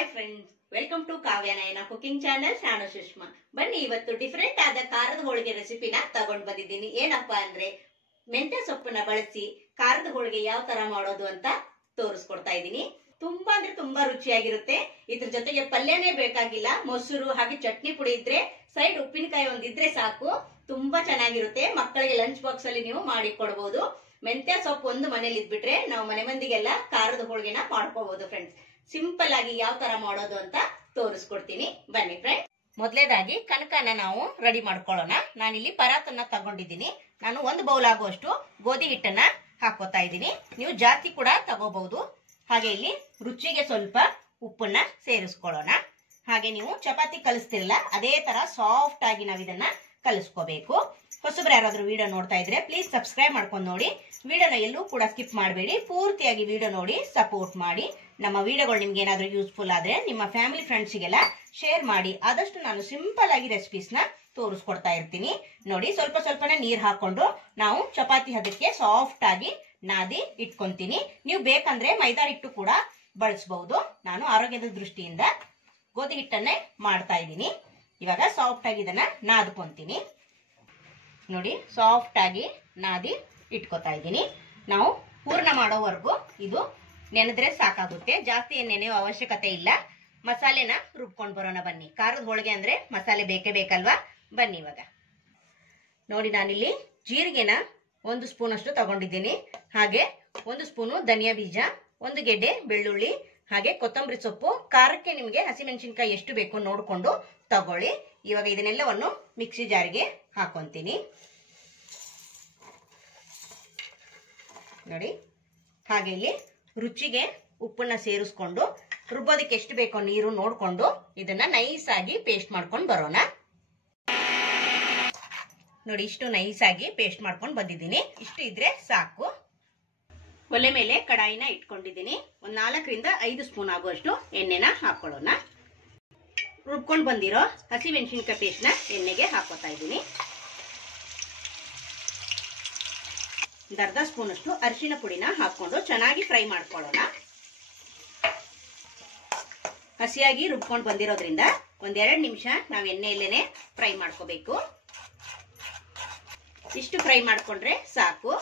Hi friends, welcome to Kavya Nayana cooking channel. ನಾನು ಸುಷ್ಮಾ. ಬನ್ನಿ, ಇವತ್ತು ಡಿಫರೆಂಟ್ ಆದ ಖಾರದ ಹೋಳಿಗೆ ರೆಸಿಪಿನ ತಗೊಂಡ್ ಬಂದಿದ್ದೀನಿ. ಏನಪ್ಪಾ ಅಂದ್ರೆ ಮೆಂತ್ಯ ಸೊಪ್ಪನ್ನ ಬಳಸಿ ಖಾರದ ಹೋಳಿಗೆ ಯಾವ ತರ ಮಾಡೋದು ಅಂತ ತೋರಿಸ್ಕೊಡ್ತಾ ಇದ್ದೀನಿ. ತುಂಬಾ ಅಂದ್ರೆ ತುಂಬಾ ರುಚಿಯಾಗಿರುತ್ತೆ. ಇದ್ರ ಜೊತೆಗೆ ಪಲ್ಯನೇ ಬೇಕಾಗಿಲ್ಲ, ಮೊಸರು ಹಾಗೆ ಚಟ್ನಿ ಪುಡಿ ಇದ್ರೆ, ಸೈಡ್ ಉಪ್ಪಿನಕಾಯಿ ಒಂದಿದ್ರೆ ಸಾಕು. ತುಂಬಾ ಚೆನ್ನಾಗಿರುತ್ತೆ. ಮಕ್ಕಳಿಗೆ ಲಂಚ್ ಬಾಕ್ಸ್ ಅಲ್ಲಿ ನೀವು ಮಾಡಿ ಕೊಡಬಹುದು. ಮೆಂತ್ಯ ಸೊಪ್ಪು ಒಂದು ಮನೇಲಿ ಇದ್ಬಿಟ್ರೆ ನಾವು ಮನೆ ಮಂದಿಗೆಲ್ಲ ಖಾರದ ಹೋಳಿಗೆನ ಮಾಡ್ಕೋಬಹುದು. ಫ್ರೆಂಡ್ಸ್, ಸಿಂಪಲ್ ಆಗಿ ಯಾವ ತರ ಮಾಡೋದು ಅಂತ ತೋರಿಸ್ಕೊಡ್ತೀನಿ. ಬನ್ನಿ ಫ್ರೆಂಡ್ಸ್. ಮೊದಲೇದಾಗಿ ಕನಕನ ನಾವು ರೆಡಿ ಮಾಡ್ಕೊಳ್ಳೋಣ. ನಾನಿಲ್ಲಿ ಪರಾತನ್ನ ತಗೊಂಡಿದ್ದೀನಿ. ನಾನು 1 ಬೌಲ್ ಆಗುವಷ್ಟು ಗೋಧಿ ಹಿಟ್ಟನ್ನ ಹಾಕೋತಾ ಇದ್ದೀನಿ. ನೀವು ಜಾಸ್ತಿ ಕೂಡ ತಗೋಬಹುದು. ಹಾಗೆ ಇಲ್ಲಿ ರುಚಿಗೆ ಸ್ವಲ್ಪ ಉಪ್ಪನ್ನ ಸೇರಿಸ್ಕೊಳ್ಳೋಣ. ಹಾಗೆ ನೀವು ಚಪಾತಿ ಕಲಿಸ್ತಿರಲ್ಲ, ಅದೇ ತರ ಸಾಫ್ಟ್ ಆಗಿ ನಾವು ಇದನ್ನ ಕಲಿಸ್ಕೋಬೇಕು. ಹೊಸಬ್ರು ಯಾರಾದ್ರೂ ವಿಡಿಯೋ ನೋಡ್ತಾ ಇದ್ರೆ ಪ್ಲೀಸ್ ಸಬ್ಸ್ಕ್ರೈಬ್ ಮಾಡ್ಕೊಂಡು ನೋಡಿ. ವಿಡಿಯೋನ ಎಲ್ಲೂ ಕೂಡ ಸ್ಕಿಪ್ ಮಾಡಬೇಡಿ, ಪೂರ್ತಿಯಾಗಿ ವಿಡಿಯೋ ನೋಡಿ ಸಪೋರ್ಟ್ ಮಾಡಿ. ನಮ್ಮ ವಿಡಿಯೋಗಳು ನಿಮ್ಗೆ ಏನಾದ್ರೂ ಯೂಸ್ಫುಲ್ ಆದ್ರೆ ನಿಮ್ಮ ಫ್ಯಾಮಿಲಿ ಫ್ರೆಂಡ್ಸ್ಗೆಲ್ಲ ಶೇರ್ ಮಾಡಿ. ಆದಷ್ಟು ನಾನು ಸಿಂಪಲ್ ಆಗಿ ರೆಸಿಪೀಸ್ ನ ತೋರಿಸ್ಕೊಡ್ತಾ ಇರ್ತೀನಿ. ನೋಡಿ, ಸ್ವಲ್ಪ ಸ್ವಲ್ಪನೇ ನೀರ್ ಹಾಕೊಂಡು ನಾವು ಚಪಾತಿ ಹದಕ್ಕೆ ಸಾಫ್ಟ್ ಆಗಿ ನಾದಿ ಇಟ್ಕೊಂತೀನಿ. ನೀವು ಬೇಕಂದ್ರೆ ಮೈದಾ ಹಿಟ್ಟು ಕೂಡ ಬಳಸಬಹುದು. ನಾನು ಆರೋಗ್ಯದ ದೃಷ್ಟಿಯಿಂದ ಗೋಧಿ ಹಿಟ್ಟನ್ನೇ ಮಾಡ್ತಾ ಇದ್ದೀನಿ. ಇವಾಗ ಸಾಫ್ಟ್ ಆಗಿ ಇದನ್ನ ನಾದ್ಕೊಂತೀನಿ. ನೋಡಿ, ಸಾಫ್ಟ್ ಆಗಿ ನಾದಿ ಇಟ್ಕೋತಾ ಇದ್ದೀನಿ. ನಾವು ಪೂರ್ಣ ಮಾಡೋವರೆಗೂ ಇದು ನೆನೆದ್ರೆ ಸಾಕಾಗುತ್ತೆ. ಜಾಸ್ತಿ ನೆನೆಯೋ ಅವಶ್ಯಕತೆ ಇಲ್ಲ. ಮಸಾಲೆನ ರುಬ್ಕೊಂಡು ಬರೋಣ ಬನ್ನಿ. ಖಾರದ ಹೋಳಿಗೆ ಅಂದ್ರೆ ಮಸಾಲೆ ಬೇಕೇ ಬೇಕಲ್ವಾ? ಬನ್ನಿ ಇವಾಗ. ನೋಡಿ, ನಾನಿಲ್ಲಿ ಜೀರಿಗೆನ 1 ಸ್ಪೂನ್ ಅಷ್ಟು ತಗೊಂಡಿದ್ದೀನಿ. ಹಾಗೆ 1 ಸ್ಪೂನು ಧನಿಯಾ ಬೀಜ, 1 ಗೆಡ್ಡೆ ಬೆಳ್ಳುಳ್ಳಿ, ಹಾಗೆ ಕೊತ್ತಂಬರಿ ಸೊಪ್ಪು. ಖಾರಕ್ಕೆ ನಿಮಗೆ ಹಸಿಮೆಣಸಿನ್ಕಾಯಿ ಎಷ್ಟು ಬೇಕು ನೋಡ್ಕೊಂಡು ತಗೊಳ್ಳಿ. ಇವಾಗ ಇದನ್ನೆಲ್ಲವನ್ನು ಮಿಕ್ಸಿ ಜಾರಿಗೆ ಹಾಕೊಂತೀನಿ. ನೋಡಿ, ಹಾಗೆ ಇಲ್ಲಿ ರುಚಿಗೆ ಉಪ್ಪನ್ನ ಸೇರಿಸ್ಕೊಂಡು ರುಬ್ಬೋದಕ್ಕೆ ಎಷ್ಟು ಬೇಕೋ ನೀರು ನೋಡ್ಕೊಂಡು ಇದನ್ನ ನೈಸ್ ಆಗಿ ಪೇಸ್ಟ್ ಮಾಡ್ಕೊಂಡು ಬರೋಣ. ನೋಡಿ, ಇಷ್ಟು ನೈಸ್ ಆಗಿ ಪೇಸ್ಟ್ ಮಾಡ್ಕೊಂಡು ಬಂದಿದ್ದೀನಿ. ಇಷ್ಟು ಇದ್ರೆ ಸಾಕು. ಒಲೆ ಮೇಲೆ ಕಡಾಯಿನ ಇಟ್ಕೊಂಡಿದ್ದೀನಿ. 4 ರಿಂದ 5 ಸ್ಪೂನ್ ಆಗುವಷ್ಟು ಎಣ್ಣೆನ ಹಾಕೊಳ್ಳೋಣ. ರುಬ್ಕೊಂಡು ಬಂದಿರೋ ಹಸಿಮೆಣಸಿನಕಾಯಿ ಪೇಸ್ಟ್ ನ ಎಣ್ಣೆಗೆ ಹಾಕೋತಾ ಇದ್ದೀನಿ. 1/2 ಸ್ಪೂನ್ ಅಷ್ಟು ಅರಿಶಿನ ಪುಡಿನ ಹಾಕೊಂಡು ಚೆನ್ನಾಗಿ ಫ್ರೈ ಮಾಡ್ಕೊಳ್ಳೋಣ. ಹಸಿಯಾಗಿ ರುಬ್ಕೊಂಡು ಬಂದಿರೋದ್ರಿಂದ 1-2 ನಿಮಿಷ ನಾವು ಎಣ್ಣೆಯಲ್ಲೇನೆ ಫ್ರೈ ಮಾಡ್ಕೋಬೇಕು. ಇಷ್ಟು ಫ್ರೈ ಮಾಡ್ಕೊಂಡ್ರೆ ಸಾಕು.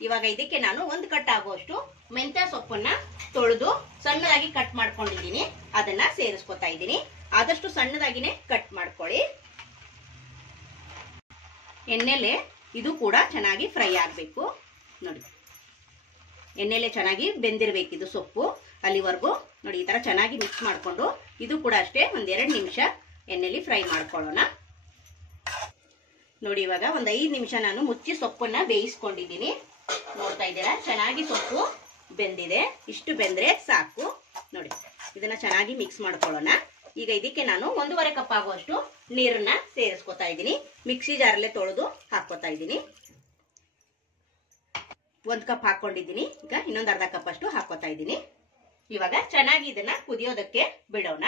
ಇವಾಗ ಇದಕ್ಕೆ ನಾನು 1 ಕಟ್ ಆಗುವಷ್ಟು ಮೆಂತ್ಯ ಸೊಪ್ಪನ್ನ ತೊಳೆದು ಸಣ್ಣದಾಗಿ ಕಟ್ ಮಾಡ್ಕೊಂಡಿದ್ದೀನಿ. ಅದನ್ನ ಸೇರಿಸ್ಕೊತಾ ಇದ್ದೀನಿ. ಆದಷ್ಟು ಸಣ್ಣದಾಗಿನೇ ಕಟ್ ಮಾಡ್ಕೊಳ್ಳಿ. ಎಣ್ಣೆಲೆ ಇದು ಕೂಡ ಚೆನ್ನಾಗಿ ಫ್ರೈ ಆಗಬೇಕು. ನೋಡಿ, ಎಣ್ಣೆಲೆ ಚೆನ್ನಾಗಿ ಬೆಂದಿರ್ಬೇಕು ಇದು ಸೊಪ್ಪು. ಅಲ್ಲಿವರೆಗೂ ನೋಡಿ ಈ ತರ ಚೆನ್ನಾಗಿ ಮಿಕ್ಸ್ ಮಾಡ್ಕೊಂಡು ಇದು ಕೂಡ ಅಷ್ಟೇ 1-2 ನಿಮಿಷ ಎಣ್ಣೆಲಿ ಫ್ರೈ ಮಾಡ್ಕೊಳ್ಳೋಣ. ನೋಡಿ, ಇವಾಗ 5 ನಿಮಿಷ ನಾನು ಮುಚ್ಚಿ ಸೊಪ್ಪನ್ನ ಬೇಯಿಸ್ಕೊಂಡಿದ್ದೀನಿ. ನೋಡ್ತಾ ಇದ್ದೀರಾ, ಚೆನ್ನಾಗಿ ಸೊಪ್ಪು ಬೆಂದಿದೆ. ಇಷ್ಟು ಬೆಂದ್ರೆ ಸಾಕು. ನೋಡಿ, ಇದನ್ನ ಚೆನ್ನಾಗಿ ಮಿಕ್ಸ್ ಮಾಡ್ಕೊಳ್ಳೋಣ. ಈಗ ಇದಕ್ಕೆ ನಾನು 1.5 ಕಪ್ ಆಗುವಷ್ಟು ನೀರನ್ನ ಸೇರಿಸ್ಕೊತಾ ಇದ್ದೀನಿ. ಮಿಕ್ಸಿ ಜಾರಲ್ಲೇ ತೊಳೆದು ಹಾಕೋತಾ ಇದ್ದೀನಿ. 1 ಕಪ್ ಹಾಕೊಂಡಿದ್ದೀನಿ. ಈಗ ಇನ್ನೊಂದು 1/2 ಕಪ್ ಅಷ್ಟು ಹಾಕೋತಾ ಇದ್ದೀನಿ. ಇವಾಗ ಚೆನ್ನಾಗಿ ಇದನ್ನ ಕುದಿಯೋದಕ್ಕೆ ಬಿಡೋಣ.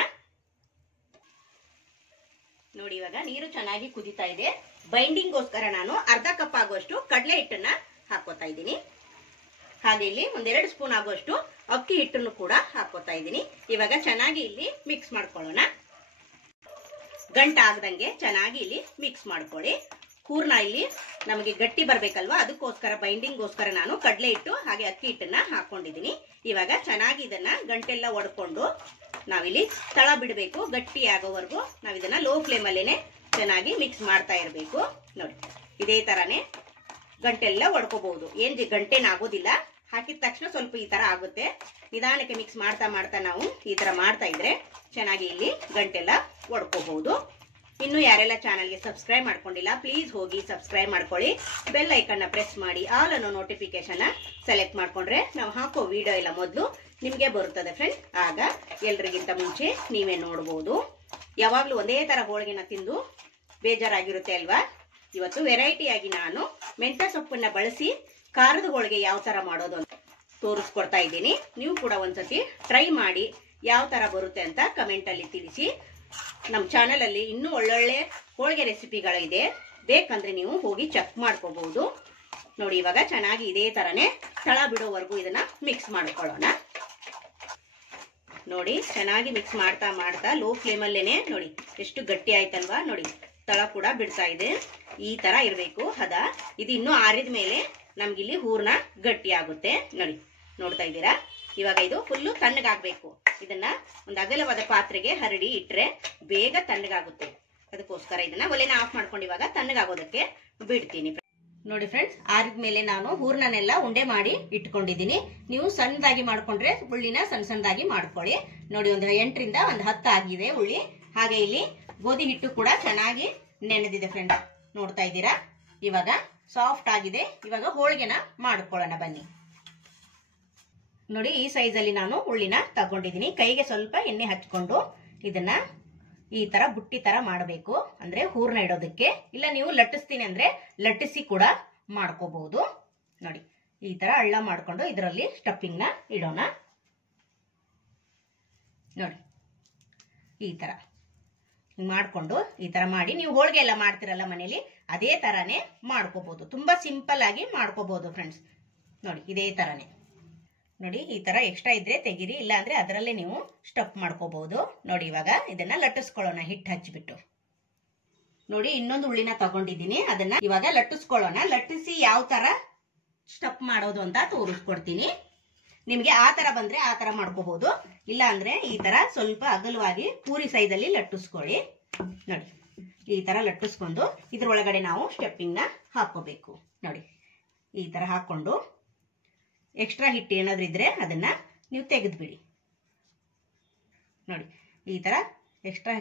ನೋಡಿ, ಇವಾಗ ನೀರು ಚೆನ್ನಾಗಿ ಕುದಿತಾ ಇದೆ. ಬೈಂಡಿಂಗ್ಗೋಸ್ಕರ ನಾನು 1/2 ಕಪ್ ಆಗುವಷ್ಟು ಕಡಲೆ ಹಿಟ್ಟನ್ನ ಹಾಕೋತಾ ಇದ್ದೀನಿ. ಹಾಗೆ ಇಲ್ಲಿ 1-2 ಸ್ಪೂನ್ ಆಗುವಷ್ಟು ಅಕ್ಕಿ ಹಿಟ್ಟನ್ನು ಕೂಡ ಹಾಕೋತಾ ಇದ್ದೀನಿ. ಇವಾಗ ಚೆನ್ನಾಗಿ ಇಲ್ಲಿ ಮಿಕ್ಸ್ ಮಾಡ್ಕೊಳ್ಳೋಣ. ಗಂಟ ಆಗದಂಗೆ ಚೆನ್ನಾಗಿ ಇಲ್ಲಿ ಮಿಕ್ಸ್ ಮಾಡ್ಕೊಳ್ಳಿ. ಹೂರ್ಣ ಇಲ್ಲಿ ನಮಗೆ ಗಟ್ಟಿ ಬರ್ಬೇಕಲ್ವಾ, ಅದಕ್ಕೋಸ್ಕರ ಬೈಂಡಿಂಗ್ಗೋಸ್ಕರ ನಾನು ಕಡಲೆ ಹಿಟ್ಟು ಹಾಗೆ ಅಕ್ಕಿ ಹಿಟ್ಟನ್ನ ಹಾಕೊಂಡಿದ್ದೀನಿ. ಇವಾಗ ಚೆನ್ನಾಗಿ ಇದನ್ನ ಗಂಟೆಲ್ಲ ಒಡ್ಕೊಂಡು ನಾವಿಲ್ಲಿ ತಳ ಬಿಡಬೇಕು. ಗಟ್ಟಿ ಆಗೋವರೆಗೂ ನಾವು ಇದನ್ನ ಲೋ ಫ್ಲೇಮ್ ಅಲ್ಲೇನೆ ಚೆನ್ನಾಗಿ ಮಿಕ್ಸ್ ಮಾಡ್ತಾ ಇರಬೇಕು. ನೋಡಿ, ಇದೇ ತರಾನೇ ಗಂಟೆಲ್ಲ ಒಡ್ಕೋಬಹುದು. ಏನ್ ಗಂಟೆನಾಗೋದಿಲ್ಲ. ಹಾಕಿದ ತಕ್ಷಣ ಸ್ವಲ್ಪ ಈ ತರ ಆಗುತ್ತೆ. ನಿಧಾನಕ್ಕೆ ಮಿಕ್ಸ್ ಮಾಡ್ತಾ ಮಾಡ್ತಾ ನಾವು ಈ ತರ ಮಾಡ್ತಾ ಇದ್ರೆ ಚೆನ್ನಾಗಿ ಇಲ್ಲಿ ಗಂಟೆಲ್ಲ ಒಡ್ಕೋಬಹುದು. ಇನ್ನು ಯಾರೆಲ್ಲ ಚಾನಲ್ಗೆ ಸಬ್ಸ್ಕ್ರೈಬ್ ಮಾಡ್ಕೊಂಡಿಲ್ಲ ಪ್ಲೀಸ್ ಹೋಗಿ ಸಬ್ಸ್ಕ್ರೈಬ್ ಮಾಡ್ಕೊಳ್ಳಿ. ಬೆಲ್ ಐಕನ್ನ ಪ್ರೆಸ್ ಮಾಡಿ ಆಲ್ ಅನ್ನೋ ನೋಟಿಫಿಕೇಶನ್ ಸೆಲೆಕ್ಟ್ ಮಾಡ್ಕೊಂಡ್ರೆ ನಾವು ಹಾಕೋ ವಿಡಿಯೋ ಎಲ್ಲ ಮೊದಲು ನಿಮ್ಗೆ ಬರುತ್ತದೆ ಫ್ರೆಂಡ್. ಆಗ ಎಲ್ರಿಗಿಂತ ಮುಂಚೆ ನೀವೇ ನೋಡಬಹುದು. ಯಾವಾಗ್ಲೂ ಒಂದೇ ತರ ಹೋಳಿಗೆನ ತಿಂದು ಬೇಜಾರಾಗಿರುತ್ತೆ ಅಲ್ವಾ? ಇವತ್ತು ವೆರೈಟಿಯಾಗಿ ನಾನು ಮೆಂತ್ಯ ಸೊಪ್ಪನ್ನ ಬಳಸಿ ಖಾರದ ಹೋಳಿಗೆ ಯಾವ ತರ ಮಾಡೋದು ಅಂತ ತೋರಿಸ್ಕೊಡ್ತಾ ಇದ್ದೀನಿ. ನೀವು ಕೂಡ ಒಂದ್ಸತಿ ಟ್ರೈ ಮಾಡಿ ಯಾವ ತರ ಬರುತ್ತೆ ಅಂತ ಕಮೆಂಟ್ ಅಲ್ಲಿ ತಿಳಿಸಿ. ನಮ್ಮ ಚಾನೆಲ್ ಅಲ್ಲಿ ಇನ್ನೂ ಒಳ್ಳೊಳ್ಳೆ ಹೋಳಿಗೆ ರೆಸಿಪಿಗಳಿದೆ, ಬೇಕಂದ್ರೆ ನೀವು ಹೋಗಿ ಚೆಕ್ ಮಾಡ್ಕೋಬಹುದು. ನೋಡಿ, ಇವಾಗ ಚೆನ್ನಾಗಿ ಇದೇ ತರನೇ ತಳ ಬಿಡೋವರೆಗೂ ಇದನ್ನ ಮಿಕ್ಸ್ ಮಾಡ್ಕೊಳ್ಳೋಣ. ನೋಡಿ ಚೆನ್ನಾಗಿ ಮಿಕ್ಸ್ ಮಾಡ್ತಾ ಮಾಡ್ತಾ ಲೋ ಫ್ಲೇಮಲ್ಲೇನೆ ನೋಡಿ ಎಷ್ಟು ಗಟ್ಟಿ ಆಯ್ತಲ್ವಾ. ನೋಡಿ ತಳ ಕೂಡ ಬಿಡ್ತಾ ಇದೆ. ಈ ತರ ಇರಬೇಕು ಹದ. ಇದು ಇನ್ನೂ ಆರಿದ ಮೇಲೆ ನಮ್ಗಿಲ್ಲಿ ಹೂರ್ಣ ಗಟ್ಟಿ ಆಗುತ್ತೆ. ನೋಡಿ ನೋಡ್ತಾ ಇದ್ದೀರಾ. ಇವಾಗ ಇದು ಫುಲ್ಲು ತಣ್ಣಗಾಗ್ಬೇಕು. ಇದನ್ನ ಒಂದು ಅಗಲವಾದ ಪಾತ್ರೆಗೆ ಹರಡಿ ಇಟ್ರೆ ಬೇಗ ತಣ್ಣಗಾಗುತ್ತೆ. ಅದಕ್ಕೋಸ್ಕರ ಇದನ್ನ ಒಲೆನ ಆಫ್ ಮಾಡ್ಕೊಂಡು ಇವಾಗ ತಣ್ಣಗಾಗೋದಕ್ಕೆ ಬಿಡ್ತೀನಿ. ನೋಡಿ ಫ್ರೆಂಡ್ಸ್, ಆರಿದ್ಮೇಲೆ ನಾನು ಹೂರ್ಣನೆಲ್ಲ ಉಂಡೆ ಮಾಡಿ ಇಟ್ಕೊಂಡಿದ್ದೀನಿ. ನೀವು ಸಣ್ಣದಾಗಿ ಮಾಡ್ಕೊಂಡ್ರೆ ಉಳ್ಳಿನ ಸಣ್ಣ ಸಣ್ಣದಾಗಿ ಮಾಡ್ಕೊಳ್ಳಿ. ನೋಡಿ ಒಂದು 8 ರಿಂದ ಒಂದು 10 ಆಗಿದೆ ಉಳ್ಳಿ. ಹಾಗೆ ಇಲ್ಲಿ ಗೋಧಿ ಹಿಟ್ಟು ಕೂಡ ಚೆನ್ನಾಗಿ ನೆನೆದಿದೆ ಫ್ರೆಂಡ್ಸ್, ನೋಡ್ತಾ ಇದ್ದೀರಾ. ಇವಾಗ ಸಾಫ್ಟ್ ಆಗಿದೆ. ಇವಾಗ ಹೋಳಿಗೆನ ಮಾಡ್ಕೊಳ್ಳೋಣ ಬನ್ನಿ. ನೋಡಿ ಈ ಸೈಜ್ ಅಲ್ಲಿ ನಾನು ಉಳ್ಳಿನ ತಗೊಂಡಿದ್ದೀನಿ. ಕೈಗೆ ಸ್ವಲ್ಪ ಎಣ್ಣೆ ಹಚ್ಕೊಂಡು ಇದನ್ನ ಈ ತರ ಬುಟ್ಟಿ ತರ ಮಾಡಬೇಕು. ಅಂದ್ರೆ ಹೂರ್ಣ ಇಡೋದಕ್ಕೆ. ಇಲ್ಲ ನೀವು ಲಟ್ಟಿಸ್ತೀನಿ ಅಂದ್ರೆ ಲಟ್ಟಿಸಿ ಕೂಡ ಮಾಡ್ಕೋಬಹುದು. ನೋಡಿ ಈ ತರ ಹಳ್ಳ ಮಾಡ್ಕೊಂಡು ಇದರಲ್ಲಿ ಸ್ಟಫಿಂಗ್ ನ ಇಡೋಣ. ನೋಡಿ ಈ ತರ ಮಾಡ್ಕೊಂಡು ಈ ತರ ಮಾಡಿ ನೀವು ಹೋಳಿಗೆ ಎಲ್ಲ ಮಾಡ್ತಿರಲ್ಲ ಮನೇಲಿ, ಅದೇ ತರಾನೇ ಮಾಡ್ಕೋಬಹುದು. ತುಂಬಾ ಸಿಂಪಲ್ ಆಗಿ ಮಾಡ್ಕೋಬಹುದು ಫ್ರೆಂಡ್ಸ್. ನೋಡಿ ಇದೇ ತರಾನೇ. ನೋಡಿ ಈ ತರ ಎಕ್ಸ್ಟ್ರಾ ಇದ್ರೆ ತೆಗಿರಿ, ಇಲ್ಲ ಅಂದ್ರೆ ಅದರಲ್ಲೇ ನೀವು ಸ್ಟಫ್ ಮಾಡ್ಕೋಬಹುದು. ನೋಡಿ ಇವಾಗ ಇದನ್ನ ಲಟ್ಟಿಸ್ಕೊಳ್ಳೋಣ ಹಿಟ್ಟು ಹಚ್ಚಿಬಿಟ್ಟು. ನೋಡಿ ಇನ್ನೊಂದು ಉಳ್ಳಿನ ತಗೊಂಡಿದ್ದೀನಿ. ಅದನ್ನ ಇವಾಗ ಲಟ್ಟಿಸ್ಕೊಳ್ಳೋಣ. ಲಟ್ಟಿಸಿ ಯಾವ ತರ ಸ್ಟಫ್ ಮಾಡೋದು ಅಂತ ತೋರಿಸ್ಕೊಡ್ತೀನಿ. ನಿಮ್ಗೆ ಆ ತರ ಬಂದ್ರೆ ಆ ತರ ಮಾಡ್ಕೋಬಹುದು. ಇಲ್ಲ ಅಂದ್ರೆ ಈ ತರ ಸ್ವಲ್ಪ ಅಗಲವಾಗಿ ಪೂರಿ ಸೈಜ್ ಅಲ್ಲಿ ಲಟ್ಟಿಸ್ಕೊಳ್ಳಿ. ನೋಡಿ ಈ ತರ ಲಟ್ಟಿಸ್ಕೊಂಡು ಇದ್ರೊಳಗಡೆ ನಾವು ಸ್ಟಫಿಂಗ್ ನ ಹಾಕೋಬೇಕು. ನೋಡಿ ಈ ತರ ಹಾಕೊಂಡು ಎಕ್ಸ್ಟ್ರಾ ಹಿಟ್ಟು ಏನಾದ್ರೂ ಇದ್ರೆ ಅದನ್ನ ನೀವು ತೆಗೆದ್ಬಿಡಿ. ನೋಡಿ ಈ ತರ ಎಕ್ಸ್ಟ್ರಾ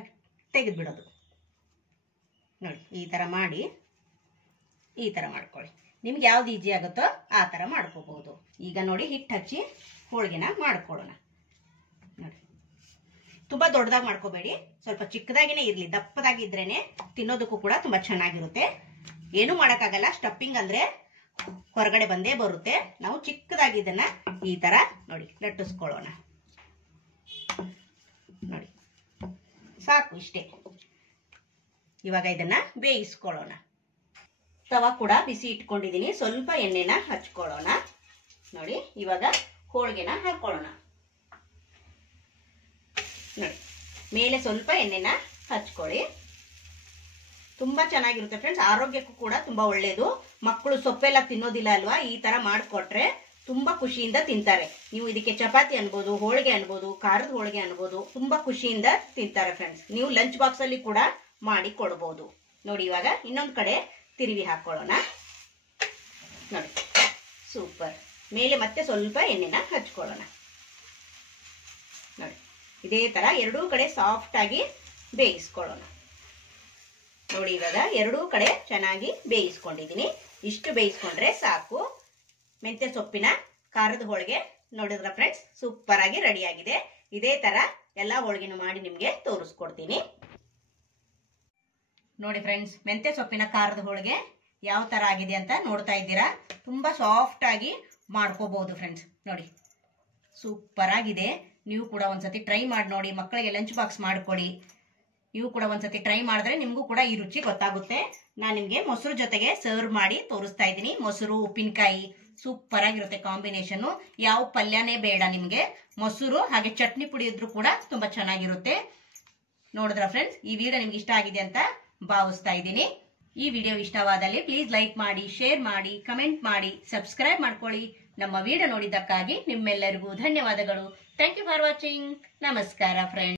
ತೆಗೆದ್ಬಿಡೋದು. ನೋಡಿ ಈ ತರ ಮಾಡಿ ಈ ತರ ಮಾಡ್ಕೊಳ್ಳಿ. ನಿಮ್ಗೆ ಯಾವ್ದು ಈಜಿ ಆಗುತ್ತೋ ಆ ತರ ಮಾಡ್ಕೋಬಹುದು. ಈಗ ನೋಡಿ ಹಿಟ್ಟು ಹಚ್ಚಿ ಹೋಳಿಗೆನ ಮಾಡ್ಕೊಳ್ಳೋಣ. ನೋಡಿ ತುಂಬಾ ದೊಡ್ಡದಾಗಿ ಮಾಡ್ಕೋಬೇಡಿ, ಸ್ವಲ್ಪ ಚಿಕ್ಕದಾಗಿನೇ ಇರ್ಲಿ. ದಪ್ಪದಾಗಿದ್ರೇನೆ ತಿನ್ನೋದಕ್ಕೂ ಕೂಡ ತುಂಬಾ ಚೆನ್ನಾಗಿರುತ್ತೆ. ಏನು ಮಾಡಕ್ಕಾಗಲ್ಲ, ಸ್ಟಫಿಂಗ್ ಅಂದ್ರೆ ಹೊರಗಡೆ ಬಂದೇ ಬರುತ್ತೆ. ನಾವು ಚಿಕ್ಕದಾಗಿ ಇದನ್ನ ಈ ತರ ನೋಡಿ ಲಟ್ಟಿಸ್ಕೊಳ್ಳೋಣ. ನೋಡಿ ಸಾಕು, ಇಷ್ಟೇ. ಇವಾಗ ಇದನ್ನ ಬೇಯಿಸ್ಕೊಳ್ಳೋಣ. ತವಾ ಕೂಡ ಬಿಸಿ ಇಟ್ಕೊಂಡಿದೀನಿ. ಸ್ವಲ್ಪ ಎಣ್ಣೆನ ಹಚ್ಕೊಳ್ಳೋಣ. ನೋಡಿ ಇವಾಗ ಹೋಳಿಗೆನ ಹಾಕೊಳ್ಳೋಣ. ನೋಡಿ ಮೇಲೆ ಸ್ವಲ್ಪ ಎಣ್ಣೆನ ಹಚ್ಕೊಳ್ಳಿ. ತುಂಬಾ ಚೆನ್ನಾಗಿರುತ್ತೆ ಫ್ರೆಂಡ್ಸ್. ಆರೋಗ್ಯಕ್ಕೂ ಕೂಡ ತುಂಬಾ ಒಳ್ಳೇದು. ಮಕ್ಕಳು ಸೊಪ್ಪೆಲ್ಲ ತಿನ್ನೋದಿಲ್ಲ ಅಲ್ವಾ, ಈ ತರ ಮಾಡ್ಕೊಟ್ರೆ ತುಂಬಾ ಖುಷಿಯಿಂದ ತಿಂತಾರೆ. ನೀವು ಇದಕ್ಕೆ ಚಪಾತಿ ಅನ್ಬೋದು, ಹೋಳಿಗೆ ಅನ್ಬೋದು, ಖಾರದ ಹೋಳಿಗೆ ಅನ್ಬೋದು, ತುಂಬಾ ಖುಷಿಯಿಂದ ತಿಂತಾರೆ ಫ್ರೆಂಡ್ಸ್. ನೀವು ಲಂಚ್ ಬಾಕ್ಸ್ ಅಲ್ಲಿ ಕೂಡ ಮಾಡಿ ಕೊಡಬಹುದು. ನೋಡಿ ಇವಾಗ ಇನ್ನೊಂದು ಕಡೆ ತಿರುವಿ ಹಾಕೊಳ್ಳೋಣ. ನೋಡಿ ಸೂಪರ್. ಮೇಲೆ ಮತ್ತೆ ಸ್ವಲ್ಪ ಎಣ್ಣೆನ ಹಚ್ಕೊಳ್ಳೋಣ. ನೋಡಿ ಇದೇ ತರ ಎರಡೂ ಕಡೆ ಸಾಫ್ಟ್ ಆಗಿ ಬೇಯಿಸ್ಕೊಳ್ಳೋಣ. ನೋಡಿ ಇವಾಗ ಎರಡೂ ಕಡೆ ಚೆನ್ನಾಗಿ ಬೇಯಿಸ್ಕೊಂಡಿದೀನಿ. ಇಷ್ಟು ಬೇಯಿಸ್ಕೊಂಡ್ರೆ ಸಾಕು. ಮೆಂತ್ಯ ಸೊಪ್ಪಿನ ಖಾರದ ಹೋಳಿಗೆ ನೋಡಿದ್ರ ಫ್ರೆಂಡ್ಸ್, ಸೂಪರ್ ಆಗಿ ರೆಡಿ ಆಗಿದೆ. ಇದೇ ತರ ಎಲ್ಲಾ ಹೋಳಿಗೆನೂ ಮಾಡಿ ನಿಮ್ಗೆ ತೋರಿಸ್ಕೊಡ್ತೀನಿ. ನೋಡಿ ಫ್ರೆಂಡ್ಸ್, ಮೆಂತ್ಯ ಸೊಪ್ಪಿನ ಖಾರದ ಹೋಳಿಗೆ ಯಾವ ತರ ಆಗಿದೆ ಅಂತ ನೋಡ್ತಾ ಇದ್ದೀರಾ. ತುಂಬಾ ಸಾಫ್ಟ್ ಆಗಿ ಮಾಡ್ಕೋಬಹುದು ಫ್ರೆಂಡ್ಸ್. ನೋಡಿ ಸೂಪರ್ ಆಗಿದೆ. ನೀವು ಕೂಡ ಒಂದ್ಸತಿ ಟ್ರೈ ಮಾಡಿ ನೋಡಿ. ಮಕ್ಕಳಿಗೆ ಲಂಚ್ ಬಾಕ್ಸ್ ಮಾಡ್ಕೊಡಿ. ನೀವು ಕೂಡ ಒಂದ್ಸತಿ ಟ್ರೈ ಮಾಡಿದ್ರೆ ನಿಮ್ಗೂ ಕೂಡ ಈ ರುಚಿ ಗೊತ್ತಾಗುತ್ತೆ. ನಾನು ನಿಮ್ಗೆ ಮೊಸರು ಜೊತೆಗೆ ಸರ್ವ್ ಮಾಡಿ ತೋರಿಸ್ತಾ ಇದ್ದೀನಿ. ಮೊಸರು ಉಪ್ಪಿನಕಾಯಿ ಸೂಪರ್ ಆಗಿರುತ್ತೆ ಕಾಂಬಿನೇಷನ್. ಯಾವ ಪಲ್ಯನೇ ಬೇಡ ನಿಮ್ಗೆ. ಮೊಸರು ಹಾಗೆ ಚಟ್ನಿ ಪುಡಿ ಇದ್ರೂ ಕೂಡ ತುಂಬಾ ಚೆನ್ನಾಗಿರುತ್ತೆ. ನೋಡಿದ್ರ ಫ್ರೆಂಡ್ಸ್, ಈ ವಿಡಿಯೋ ನಿಮ್ಗೆ ಇಷ್ಟ ಆಗಿದೆ ಅಂತ ಭಾವಿಸ್ತಾ ಇದ್ದೀನಿ. ಈ ವಿಡಿಯೋ ಇಷ್ಟವಾದಲ್ಲಿ ಪ್ಲೀಸ್ ಲೈಕ್ ಮಾಡಿ, ಶೇರ್ ಮಾಡಿ, ಕಮೆಂಟ್ ಮಾಡಿ, ಸಬ್ಸ್ಕ್ರೈಬ್ ಮಾಡ್ಕೊಳ್ಳಿ. ನಮ್ಮ ವಿಡಿಯೋ ನೋಡಿದ್ದಕ್ಕಾಗಿ ನಿಮ್ಮೆಲ್ಲರಿಗೂ ಧನ್ಯವಾದಗಳು. Thank you for watching. ನಮಸ್ಕಾರ ಫ್ರೆಂಡ್ಸ್.